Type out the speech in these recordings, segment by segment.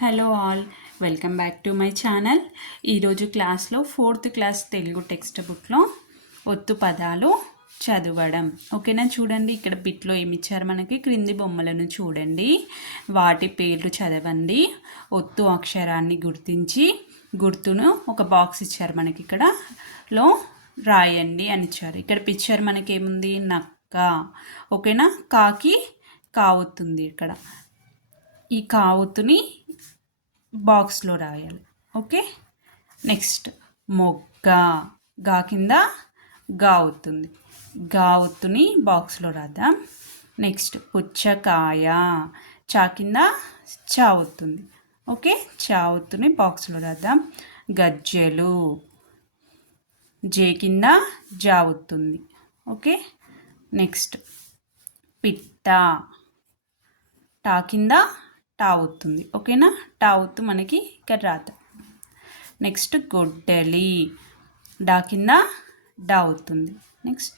Hello all welcome back to my channel. ఈరోజు క్లాస్లో fourth class Telugu text బుక్లో ఒత్తు పదాలు చదవడం. ఓకేనా? చూడండి ఇక్కడ బిట్లో ఏమి ఇచ్చారు మనకి? క్రింది బొమ్మలను చూడండి. వాటి పేర్లు చదవండి. ఒత్తు అక్షరాన్ని గుర్తించి గుర్తును ఒక బాక్స్ ఇచ్చారు మనకి ఇక్కడ. లో రాయండి అని ఇచ్చారు. ఇక్కడ పిక్చర్ మనకి ఏముంది నక్క. ఓకేనా? కాకి కావుతుంది ఇక్కడ. ఈ కావుతుని బాక్స్లో రాయాలి. ఓకే? నెక్స్ట్ మొగ్గ గా కింద గా అవుతుంది గా బాక్స్లో రాద్దాం. నెక్స్ట్ పుచ్చకాయ చా కింద చా అవుతుంది ఓకే? చా బాక్స్లో రాద్దాం. గజ్జెలు జే కింద జా అవుతుంది ఓకే? నెక్స్ట్ పిట్ట టా కింద టా అవుతుంది ఓకేనా? టా అవుతూ మనకి ఇక్కడ రాత నెక్స్ట్ గొడ్డలి. డా కింద డా అవుతుంది నెక్స్ట్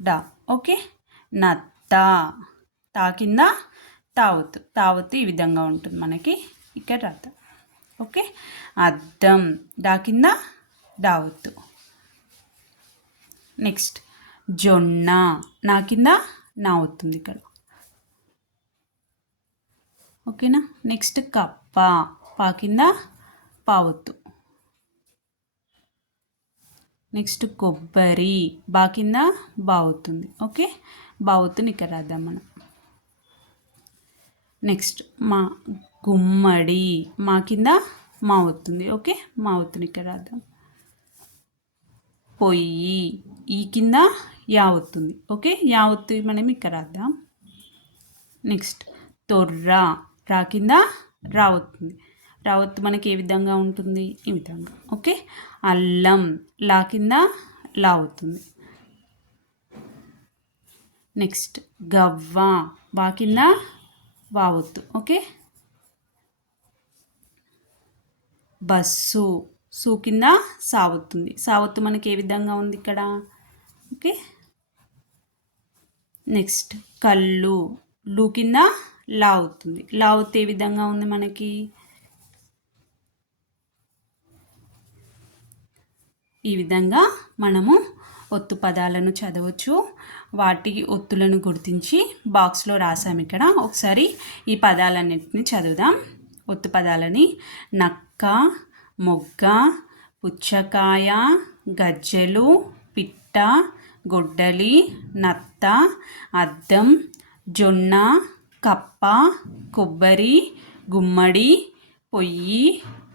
డా. ఓకే? నత్త. తా కింద తావుతు. తావుతు ఈ విధంగా ఉంటుంది మనకి ఇక్కడ రాత ఓకే? అద్దం. డా కింద డావుతు. నెక్స్ట్ జొన్న. నా కింద నా అవుతుంది ఇక్కడ. ఓకేనా? నెక్స్ట్ కప్ప. పా కింద పావొత్తు. నెక్స్ట్ కొబ్బరి. బా కింద బావుతుంది ఓకే? బావుతుని ఇక్కడ రాద్దాం మనం. నెక్స్ట్ మా గుమ్మడి. మా కింద మా అవుతుంది ఓకే? మా అవుతుంది ఇక్కడ రాద్దాం. పొయ్యి. ఈ కింద యావత్తుంది. ఓకే? యావత్తు మనం ఇక్కడ రాద్దాం. నెక్స్ట్ తొర్ర. రా కింద రావత్తుంది రావత్ మనకి ఏ విధంగా ఉంటుంది? ఈ విధంగా. ఓకే? అల్లం లా కింద లా అవుతుంది నెక్స్ట్ గవ్వ వా కింద వావత్తు ఓకే? బస్సు సూ కింద సావత్తుంది సావత్తు మనకి ఏ విధంగా ఉంది ఇక్కడ? ఓకే? నెక్స్ట్ కళ్ళు లూ కింద లా అవుతుంది లా అవుతే ఏ విధంగా ఉంది మనకి? ఈ విధంగా మనము ఒత్తు పదాలను చదవచ్చు. వాటి ఒత్తులను గుర్తించి బాక్స్లో రాసాము ఇక్కడ. ఒకసారి ఈ పదాలన్నింటిని చదువుదాం. ఒత్తు పదాలని నక్క మొగ్గ పుచ్చకాయ గజ్జెలు పిట్ట గొడ్డలి నత్త అద్దం జొన్న కప్ప కొబ్బరి గుమ్మడి పొయ్యి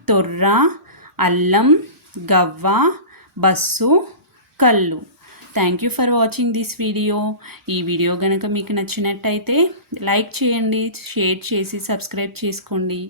తొర్ర అల్లం గవ్వ బస్సు కళ్ళు. Thank you for watching this video ఈ వీడియో కనుక మీకు నచ్చినట్టయితే లైక్ చేయండి షేర్ చేసి సబ్స్క్రైబ్ చేసుకోండి.